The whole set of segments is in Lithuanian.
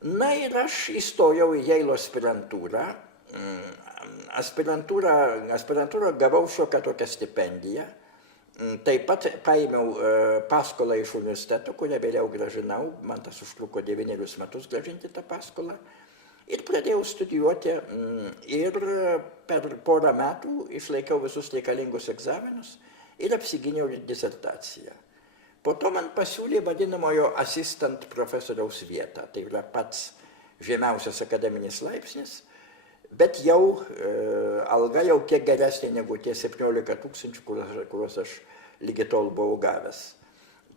Na ir aš įstojau į Jeilo aspirantūrą. Aspirantūrą gavau šiokią tokią stipendiją. Taip pat paėmiau paskolą iš universiteto, kurią vėliau gražinau. Man tas užtruko 9 metus gražinti tą paskolą. Ir pradėjau studijuoti ir per porą metų išlaikiau visus reikalingus egzaminus ir apsigyniau disertaciją. Po to man pasiūlė vadinamojo asistant profesoriaus vietą. Tai yra pats žemiausias akademinis laipsnis, bet jau alga jau kiek geresnė negu tie 17 000, kuriuos aš lygi tol buvau gavęs.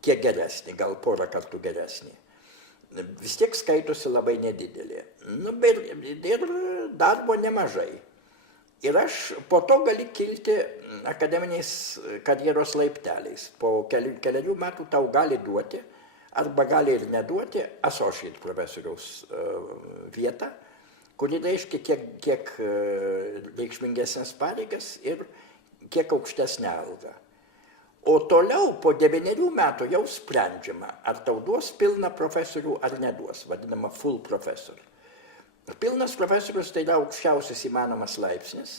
Kiek geresnė, gal porą kartų geresnė. Vis tiek skaitosi labai nedidelė. Ir darbo nemažai. Ir aš po to gali kilti akademiniais karjeros laipteliais. Po keliarių metų tau gali duoti, arba gali ir neduoti, associate profesoriaus vietą, kuri reiškia kiek reikšmingesnės pareigas ir kiek aukštesnę algą. O toliau po 9 metų jau sprendžiama, ar tau duos pilną profesorių ar neduos, vadinama full professor. Pilnas profesorius tai yra aukščiausias įmanomas laipsnis,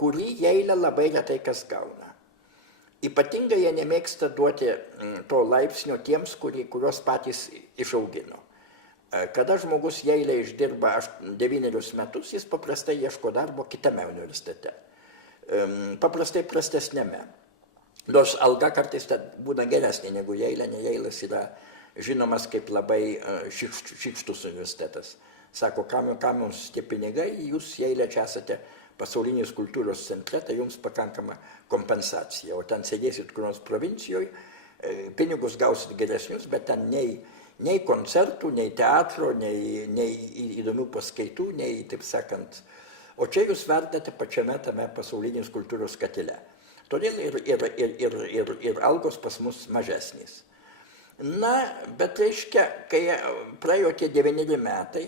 kurį Jeile labai retai kas gauna. Ypatingai jie nemėgsta duoti to laipsnio tiems, kuriuos patys išaugino. Kada žmogus Jeile išdirba 9 metus, jis paprastai ieško darbo kitame universitete. Paprastai prastesnėme. Nors alga kartais būna geresnė negu Jeile, nes Jeilas yra žinomas kaip labai šykštus universitetas. Sako, kam jums tie pinigai, jūs Jeile čia esate pasaulinės kultūros centre, tai jums pakankama kompensacija. O ten sėdėsit kur nors provincijoje, pinigus gausit geresnius, bet ten nei koncertų, nei teatro, nei įdomių paskaitų, nei, taip sakant, o čia jūs vertate pačiame tame pasaulinės kultūros katile. Todėl ir algos pas mus mažesnės. Na, bet reiškia, kai praėjo tie 9 metai,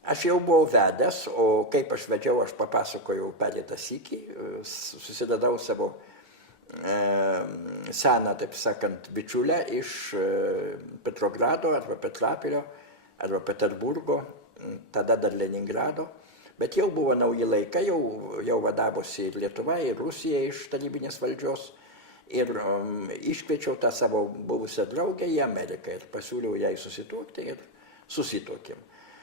aš jau buvau vedęs, o kaip aš vedžiau, aš papasakojau pereitą sykį, susiradau savo seną, taip sakant, bičiulę iš Petrogrado arba Petrapilio arba Peterburgo, tada dar Leningrado. Bet jau buvo nauji laikai, jau vadavosi ir Lietuva, ir Rusija iš tarybinės valdžios. Ir iškviečiau tą savo buvusią draugę į Ameriką ir pasiūliau jai susituokti ir susituokėm.